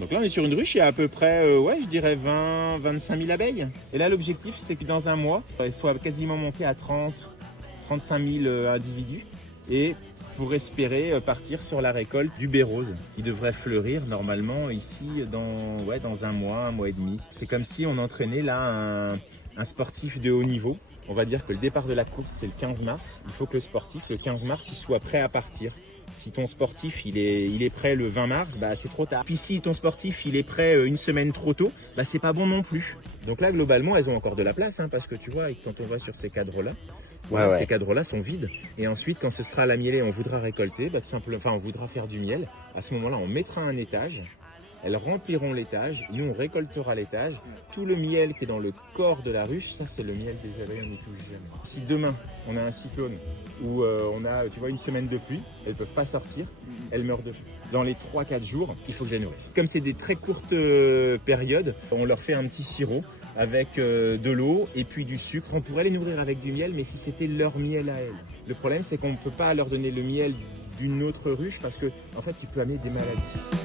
Donc là, on est sur une ruche, il y a à peu près, ouais, je dirais 20-25 000 abeilles. Et là, l'objectif, c'est que dans un mois, elles soient quasiment montées à 30-35 000 individus. Et pour espérer partir sur la récolte du baie rose, qui devrait fleurir normalement ici dans un mois et demi. C'est comme si on entraînait là un sportif de haut niveau. On va dire que le départ de la course, c'est le 15 mars. Il faut que le sportif, le 15 mars, il soit prêt à partir. Si ton sportif il est prêt le 20 mars, bah c'est trop tard. Puis si ton sportif il est prêt une semaine trop tôt, bah c'est pas bon non plus. Donc là globalement elles ont encore de la place, hein, parce que tu vois quand on va sur ces cadres-là, voilà, ces cadres-là sont vides. Et ensuite quand ce sera la mielée, on voudra récolter, bah, tout simplement, on voudra faire du miel. À ce moment-là, on mettra un étage. Elles rempliront l'étage, nous on récoltera l'étage. Tout le miel qui est dans le corps de la ruche, ça c'est le miel des abeilles, on n'y touche jamais. Si demain on a un cyclone où on a une semaine de pluie, elles ne peuvent pas sortir, elles meurent de faim. Dans les 3-4 jours, il faut que je les nourrisse. Comme c'est des très courtes périodes, on leur fait un petit sirop avec de l'eau et puis du sucre. On pourrait les nourrir avec du miel, mais si c'était leur miel à elles. Le problème c'est qu'on ne peut pas leur donner le miel d'une autre ruche parce que en fait tu peux amener des maladies.